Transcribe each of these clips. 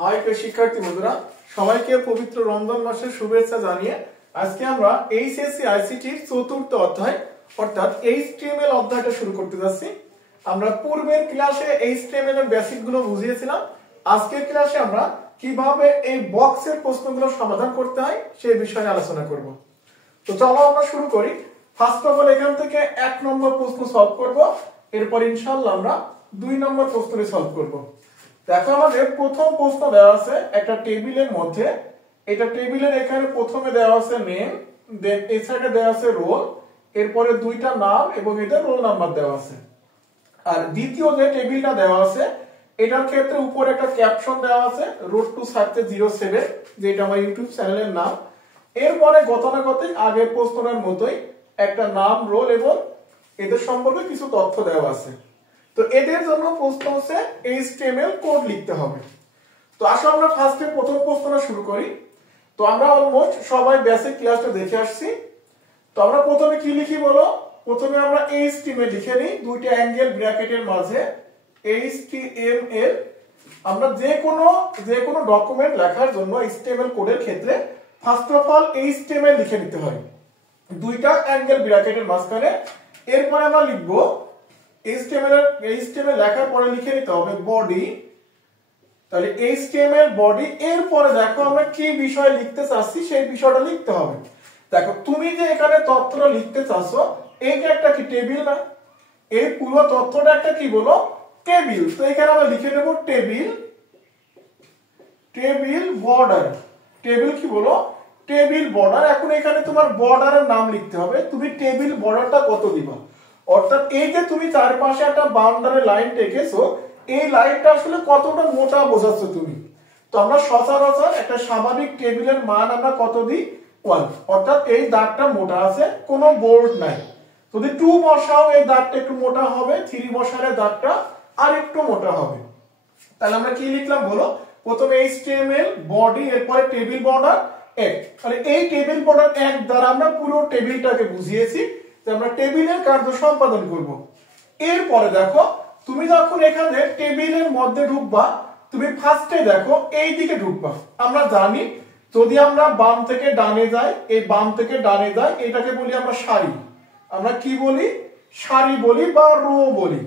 High প্রিয় শিক্ষার্থী বন্ধুরা, সবাইকে পবিত্র রমজান মাসের শুভেচ্ছা জানিয়ে আজকে আমরা এইচএসসি আইসিটির চতুর্থ অধ্যায় অর্থাৎ এইচটিএমএল অধ্যায়টা শুরু করতে যাচ্ছি। আমরা পূর্বের ক্লাসে এইচটিএমএল এর বেসিক গুলো বুঝিয়েছিলাম। আজকের ক্লাসে আমরা কিভাবে এই বক্সের প্রশ্নগুলো সমাধান করতে হয় সেই বিষয়ে আলোচনা করব। তো চলো আমরা শুরু করি। ফার্স্ট অফ অল এখান থেকে 1 নম্বর প্রশ্ন সলভ করব, এরপর ইনশাআল্লাহ আমরা 2 নম্বর প্রশ্নটি সলভ করব। দেখো আমাদের প্রথম প্রশ্ন দেওয়া আছে একটা টেবিলের মধ্যে। এটা টেবিলের এখানে প্রথমে দেওয়া আছে নেম, দেন এই সাইডে দেওয়া আছে রোল, এরপরে দুইটা নাম এবং এটা রোল নাম্বার দেওয়া আছে। আর দ্বিতীয় যে টেবিলটা দেওয়া আছে এটার ক্ষেত্রে উপরে একটা ক্যাপশন দেওয়া আছে রোড টু সাকসেস 07, যেটা আমার ইউটিউব চ্যানেলের নাম। এরপরে গতানুগতিক আগের প্রশ্নের মতোই একটা নাম, রোল এবং এদের সম্পর্কে কিছু তথ্য দেওয়া আছে। তো এদের জন্য প্রশ্ন হচ্ছে HTML কোড লিখতে হবে। তো আসো আমরা ফার্স্টে প্রথম প্রশ্নটা শুরু করি। তো আমরা অলমোস্ট সবাই বেসিক ক্লাসটা দেখে আসছি। তো আমরা প্রথমে কি লিখি বলো? প্রথমে আমরা HTML লিখে নিই দুইটা অ্যাঙ্গেল ব্র্যাকেটের মাঝে HTML। আমরা যে কোনো ডকুমেন্ট লেখার জন্য HTML কোডের ক্ষেত্রে ফার্স্ট অফ অল HTML লিখে নিতে হয় দুইটা অ্যাঙ্গেল ব্র্যাকেটের মাঝখানে। এরপর আমরা লিখবো HTML লেখার পরে লিখে নিতে হবে বডি। তাহলে HTML বডি। এরপরে দেখো আমরা কি বিষয় লিখতে চাচ্ছি সেই বিষয়টা লিখতে হবে। দেখো তুমি যে এখানে তথ্যটা লিখতে চাচ্ছ এইটা একটা কি টেবিল না? এই পুরো তথ্যটা একটা কি বলো? টেবিল। তো এখানে আমরা লিখে নেব টেবিল বর্ডার। টেবিল কি বলো? Table border. এখন এখানে তোমার বর্ডারের নাম লিখতে হবে। তুমি টেবিল বর্ডারটা কত দিবা, অর্থাৎ এই যে তুমি চারপাশে একটা বাউন্ডারি লাইন টেকেছো এই লাইনটা আসলে কতটা মোটা বোঝাচ্ছ তুমি। তো আমরা সচরাচর একটা স্বাভাবিক টেবিলের মান আমরা কত দিই? 1, অর্থাৎ এই দাগটা মোটা আছে, কোনো বোল্ড নাই। যদি 2 বসাও এই দাগটা একটু মোটা হবে, 3 বসালে দাগটা আর একটু মোটা হবে। তাহলে আমরা কি লিখলাম বলো? প্রথমে HTML বডি, এরপরে টেবিল বর্ডার 1। তাহলে এই টেবিল বর্ডার 1 দ্বারা আমরা পুরো টেবিলটাকে বুঝিয়েছি যে আমরা টেবিলের কার্য সম্পাদন করব। এরপরে দেখো তুমি যখন এখানে টেবিলের মধ্যে ঢুকবা তুমি ফার্স্টে দেখো এই দিকে ঢুকবা। আমরা জানি যদি আমরা বাম থেকে ডানে যাই, এই বাম থেকে ডানে যাই এটাকে বলি আমরা সারি। আমরা কি বলি? সারি বলি বা রো বলি।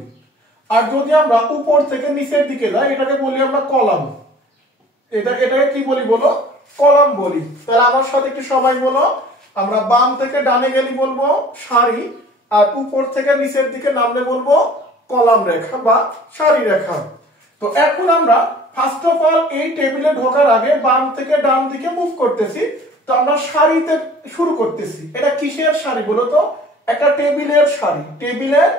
আর যদি আমরা উপর থেকে নিচের দিকে যাই এটাকে বলি আমরা কলাম। এটাকে কি বলি বলো? কলাম বলি। তাহলে আমার সাথে একটু সবাই বলো, আমরা বাম থেকে ডানে গেলে বলবো সারি, আর উপর থেকে নিচের দিকে নামলে বলবো কলাম রেখা বা সারি রেখা। তো এখন আমরা ফার্স্ট অফ অল এই টেবিলে ঢোকার আগে বাম থেকে ডান দিকে মুভ করতেছি। তো আমরা সারিতে শুরু করতেছি। এটা কিসের সারি বলো তো? একটা টেবিলের সারি। টেবিলের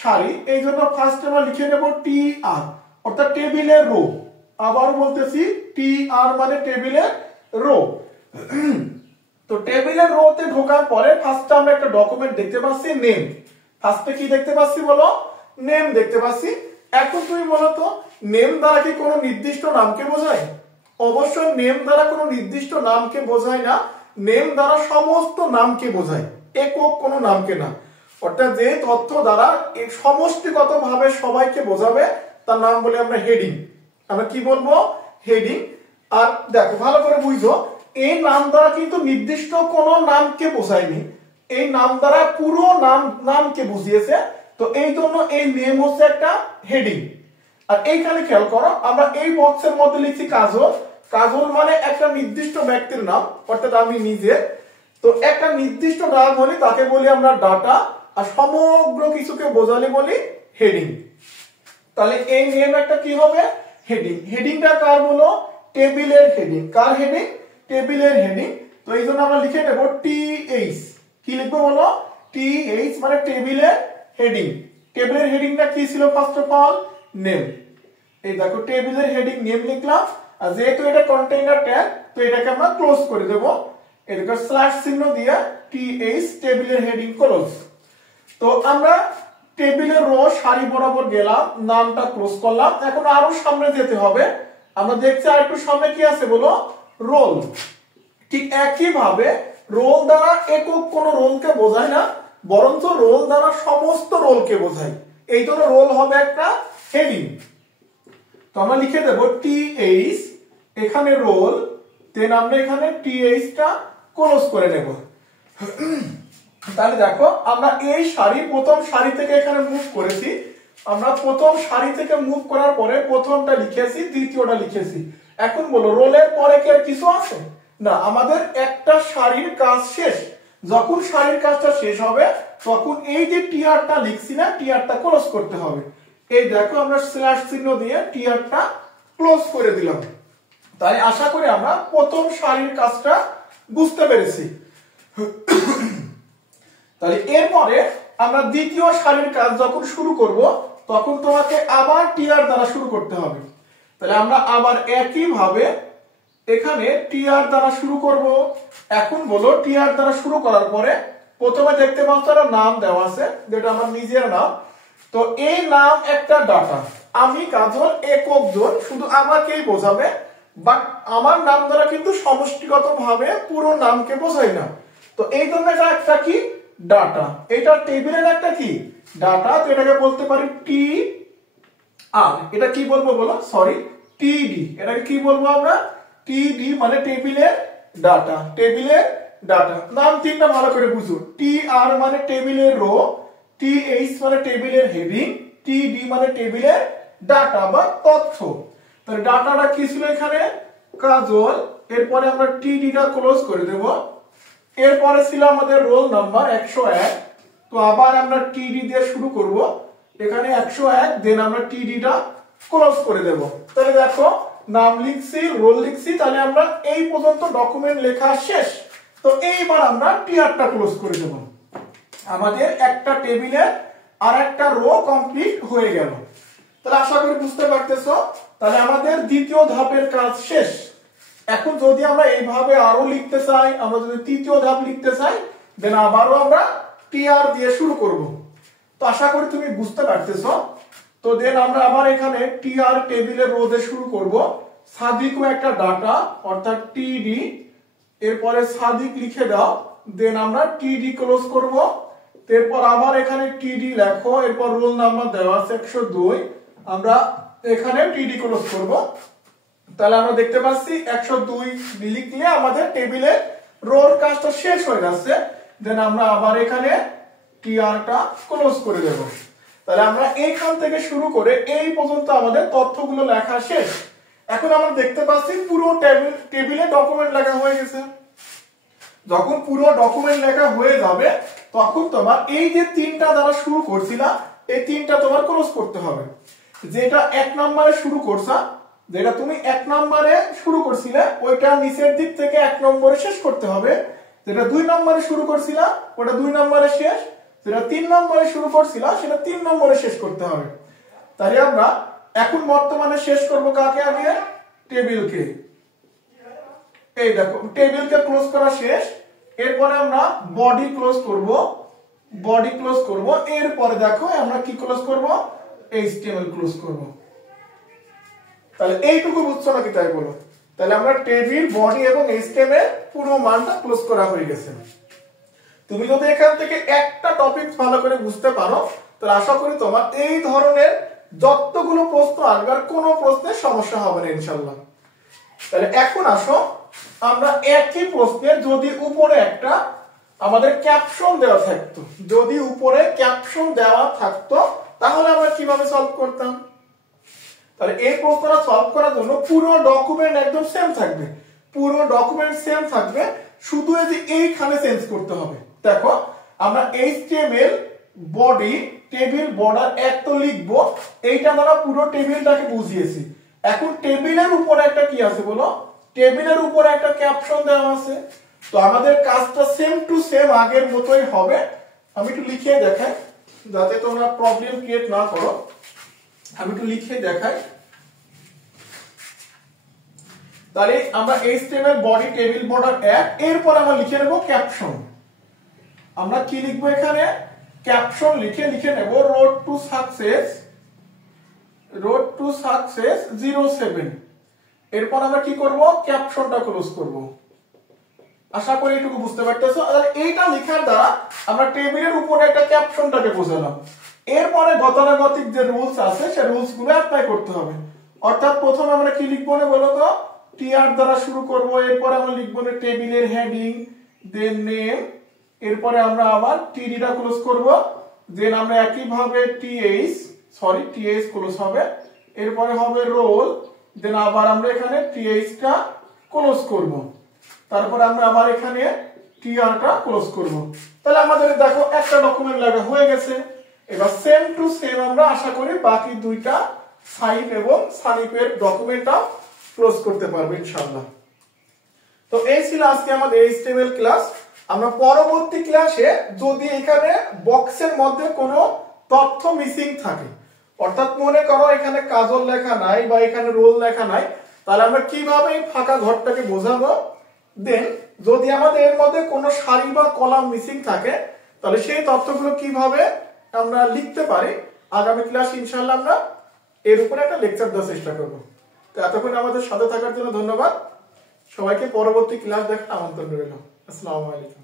সারি, এই জন্য ফার্স্ট আমরা লিখে নেব TR, অর্থাৎ টেবিলের রো। আবার বলতেছি TR মানে টেবিলের রো। তো টেবিলের রোতে ঢোকার পরে ফার্স্টে আমরা একটা ডকুমেন্ট দেখতে পাচ্ছি নেম। ফার্স্টে কি দেখতে পাচ্ছি বলো? নেম দেখতে পাচ্ছি। এখন তুমি বলো তো নেম দ্বারা কি কোনো নির্দিষ্ট নামকে বোঝায়? অবশ্যই নেম দ্বারা কোনো নির্দিষ্ট নামকে বোঝায় না। নেম দ্বারা সমস্ত নামকে বোঝায়, একক কোনো নামকে না। অর্থাৎ যে তথ্য দ্বারা সমষ্টিগতভাবে সবাইকে বোঝাবে তার নাম বলে আমরা হেডিং। আমরা কি বলবো? হেডিং। আর দেখো ভালো করে বুঝো, এই নাম দ্বারা কিন্তু নির্দিষ্ট কোন নামকে বোঝায়নি, এই নাম দ্বারা পুরো নামকে বুঝিয়েছে। তো এই জন্য এই নেম হচ্ছে একটা হেডিং। আর এইখানে খেয়াল করো আমরা এই বক্সের মধ্যে লিখছি কাজল। কাজল মানে একটা নির্দিষ্ট ব্যক্তির নাম, অর্থাৎ আমি নিজে। তো একটা নির্দিষ্ট নাম হলে তাকে বলি আমরা ডাটা, আর সমগ্র কিছুকে বোঝালে বলি হেডিং। তাহলে এই নেম একটা কি হবে? হেডিং। হেডিংটা কার বলো? টেবিলের হেডিং। কার হেডিং? টেবিলের হেডিং। তো এই জন্য আমরা লিখে নেব TH। কি লিখবো বলো? TH মানে টেবিলের হেডিং। টেবিলের হেডিংটা কি ছিল? First of all name. এই দেখো টেবিলের হেডিং নেম লিখলাম। আর যেহেতু এটা কন্টেইনার ট্যাগ তো এটাকে আমরা ক্লোজ করে দেব। এটাকে স্ল্যাশ চিহ্ন দিয়ে TH টেবিলের হেডিং ক্লোজ। তো আমরা টেবিলের রো সারি বরাবর গেলাম, নামটা ক্লোজ করলাম। এখন আরো সামনে যেতে হবে। আমরা দেখছি আর একটু সামনে কি আছে বলো? রোল। ঠিক একই ভাবে রোল দ্বারা একক কোন রোলকে বোঝায় না, বরঞ্চ রোল দ্বারা সমস্ত রোলকে বোঝায়। এই জন্য রোল হবে একটা হেডিং। তো আমরা লিখে দেব TH এখানে রোল, দেন আমরা এখানে টিএইচ টা ক্লোজ করে নেব। তাহলে দেখো আমরা এই সারি প্রথম সারি থেকে এখানে মুভ করেছি, আমরা প্রথম সারি থেকে মুভ করার পরে প্রথমটা লিখেছি, দ্বিতীয়টা লিখেছি। এখন বলো রোলের পরে কি আর কিছু আছে? না, আমাদের একটা সারির কাজ শেষ। যখন সারির কাজটা শেষ হবে তখন এই যে টিআরটা লিখছি না, টিআরটা ক্লোজ করতে হবে। এই দেখো আমরা স্ল্যাশ চিহ্ন দিয়ে টিআরটা ক্লোজ করে দিলাম। তাই আশা করি আমরা প্রথম সারির কাজটা বুঝতে পেরেছি। তাহলে এরপরে আমরা দ্বিতীয় সারির কাজ যখন শুরু করব তখন তোমাকে আবার টিআর দ্বারা শুরু করতে হবে। তাহলে আমরা আবার একই ভাবে এখানে টিআর দ্বারা শুরু করব। এখন বলো টিআর দ্বারা শুরু করার পরে প্রথমে দেখতে পাচ্ছ একটা নাম দেওয়া আছে, যেটা আমার নিজের নাম। তো এই নাম একটা ডাটা, আমি কাজল একক জন, শুধু আমাকেই বোঝাবে, বাট আমার নাম দ্বারা কিন্তু সমষ্টিগতভাবে পুরো নামকে বোঝাই না। তো এই জন্য এটা একটা কি ডাটা, এটা টেবিলের একটা কি ডাটা। তো এটাকে বলতে পারি টি আর, এটা কি বলবো বলো, সরি টিডি। এটাকে কি বলবো আমরা? টিডি মানে টেবিলের ডাটা, টেবিলের ডাটা। নাম তিনটা ভালো করে বুঝো। টি আর মানে টেবিলের রো, টি এইচ মানে টেবিলের হেডিং, টিডি মানে টেবিলের ডাটা বা তথ্য। তাহলে ডাটাটা কি ছিল এখানে? কাজল। এরপরে আমরা টিডিটা ক্লোজ করে দেব। এরপরে ছিল আমাদের রোল নাম্বার 101। তো আবার আমরা টিডি দিয়ে শুরু করব, এখানে 101, দেন আমরা টিডিটা ক্লোজ করে দেব। তাহলে দেখো নাম লিখছি, রোল লিখছি, তাহলে আমরা এই পর্যন্ত ডকুমেন্ট লেখা শেষ। তো এইবার আমরা টিআরটা ক্লোজ করে দেব। আমাদের একটা টেবিলের আর একটা রো কমপ্লিট হয়ে গেল। তাহলে আশা করি বুঝতে পারতেছো। তাহলে আমাদের দ্বিতীয় ধাপের কাজ শেষ। এখন যদি আমরা এইভাবে আরো লিখতে চাই, আমরা যদি তৃতীয় ধাপ লিখতে চাই, দেন আবারও আমরা টিআর দিয়ে শুরু করব। তো আশা করি তুমি বুঝতে পারতেছো। তো দেন আমরা আবার এখানে টিআর টেবিলের রো দিয়ে শুরু করব। সাদিকও একটা ডাটা, অর্থাৎ টিডি। এরপরে সাদিক লিখে দাও, দেন আমরা টিডি ক্লোজ করব। এরপর আবার এখানে টিডি লেখো, এরপর রোল নাম্বার দেওয়া আছে 102, আমরা এখানে টিডি ক্লোজ করব। তাহলে আমরা দেখতে পাচ্ছি 102 লিখলে আমাদের টেবিলে রোর কাজটা শেষ হয়ে যাচ্ছে। দেন আমরা আবার এখানে টিআরটা ক্লোজ করে দেব। তাহলে আমরা এইখান থেকে শুরু করে এই পর্যন্ত আমাদের তথ্যগুলো লেখা শেষ। এখন আমরা দেখতে পাচ্ছি পুরো টেবিলে ডকুমেন্ট লেখা হয়ে গেছে। যখন পুরো ডকুমেন্ট লেখা হয়ে যাবে তখন তোমার এই যে তিনটা দ্বারা শুরু করছিলা, এই তিনটা তোমার ক্লোজ করতে হবে। যেটা 1 নম্বরে শুরু করছা, যেটা তুমি 1 নম্বরে শুরু করছিলে, ওইটা নিচের দিক থেকে 1 নম্বরে শেষ করতে হবে। যেটা 2 নম্বরে শুরু করছিলা, ওটা 2 নম্বরে শেষ। যেটা 3 নম্বরে শুরু করছিলা, সেটা 3 নম্বরে শেষ করতে হবে। তাহলে আমরা এখন বর্তমানে শেষ করব কাকে? আগে টেবিলকে। এই দেখো টেবিলকে ক্লোজ করা শেষ। এরপরে আমরা বডি ক্লোজ করব, বডি ক্লোজ করব। এরপরে দেখো আমরা কি ক্লোজ করব? এইচটিএমএল ক্লোজ করব। তাহলে এইটুকু বুঝছো নাকি তাই বলো? তাহলে আমরা টেবিল, বডি এবং এইচটিএমএল পুরো মানটা ক্লোজ করা হয়ে গেছে। তুমি যদি এখান থেকে একটা টপিক ভালো করে বুঝতে পারো, তাহলে আশা করি তোমার এই ধরনের যতগুলো প্রশ্ন আসবে আর কোনো প্রশ্নের সমস্যা হবে না ইনশাআল্লাহ। তাহলে এখন আসো আমরা একই প্রশ্নের যদি উপরে একটা আমাদের ক্যাপশন দেওয়া থাকতো, যদি উপরে ক্যাপশন দেওয়া থাকতো তাহলে আমরা কিভাবে সলভ করতাম? তাহলে এই প্রশ্নটা সলভ করার জন্য পুরো ডকুমেন্ট একদম সেম থাকবে, পুরো ডকুমেন্ট সেম থাকবে, শুধু এই যে এইখানে চেঞ্জ করতে হবে। দেখো আমরা এইচটিএমএল বডি টেবিল বর্ডার এক তো লিখবো, এইটা আমরা পুরো টেবিলটাকে বুঝিয়েছি। এখন টেবিলের উপরে একটা কি আছে বলো? টেবিলের উপরে একটা ক্যাপশন দেওয়া আছে। তো আমাদের কাজটা সেম টু সেম আগের মতোই হবে। আমি একটু লিখে দেখাই যাতে তোমরা প্রবলেম ক্রিয়েট না করো। আমি একটু লিখে দেখাই। তাহলে আমরা এইচটিএমএল বডি টেবিল বর্ডার এক, এরপর আমরা লিখে নেব ক্যাপশন। আমরা কি লিখবো এখানে? ক্যাপশন লিখে নেব road to success, road to success 07। এরপর আমরা কি করব? ক্যাপশনটা ক্লোজ করব। আশা করি এটুকু বুঝতে পারতেছো। এইটা লেখার দ্বারা আমরা টেবিলের উপরে একটা ক্যাপশনটাকে বোঝালাম। এরপরে গতানুগতিক যে রুলস আছে সেই রুলস গুলো অ্যাপ্লাই করতে হবে। অর্থাৎ প্রথমে আমরা কি লিখবো না বলো তো? টিআর দ্বারা শুরু করব, এরপরে আমরা লিখবো টেবিলের হেডিং, দেন নেম, এরপরে আমরা আবার টিডিটা ক্লোজ করব, দেন আমরা একইভাবে টিএইচ ক্লোজ হবে, এরপরে হবে রোল, দেন আবার আমরা এখানে টিএইচটা ক্লোজ করব, তারপর আমরা আবার এখানে টিআরটা ক্লোজ করব। তাহলে আমাদের দেখো একটা ডকুমেন্ট লেখা হয়ে গেছে। এবার সেম টু সেম আমরা আশা করি বাকি দুইটা সাইফ এবং সানিফের ডকুমেন্টটা ক্লোজ করতে পারবো ইনশাআল্লাহ। তো এই ছিল আজকে আমাদের এইচটিএমএল ক্লাস। আমরা পরবর্তী ক্লাসে যদি এখানে বক্সের মধ্যে কোনো তথ্য মিসিং থাকে, অর্থাৎ মনে করো এখানে কাজল লেখা নাই বা এখানে রোল লেখা নাই, তাহলে আমরা কিভাবে এই ফাঁকা ঘরটাকে বোঝাবো। দেন যদি আমাদের এর মধ্যে কোনো সারি বা কলাম মিসিং থাকে, তাহলে সেই তথ্যগুলো কিভাবে আমরা লিখতে পারি, আগামী ক্লাস ইনশাআল্লাহ আমরা এর উপরে একটা লেকচার দেওয়ার চেষ্টা করব। তো এতক্ষণ আমাদের সাথে থাকার জন্য ধন্যবাদ। সবাইকে পরবর্তী ক্লাস দেখার আমন্ত্রণ রইল। আসসালামু আলাইকুম।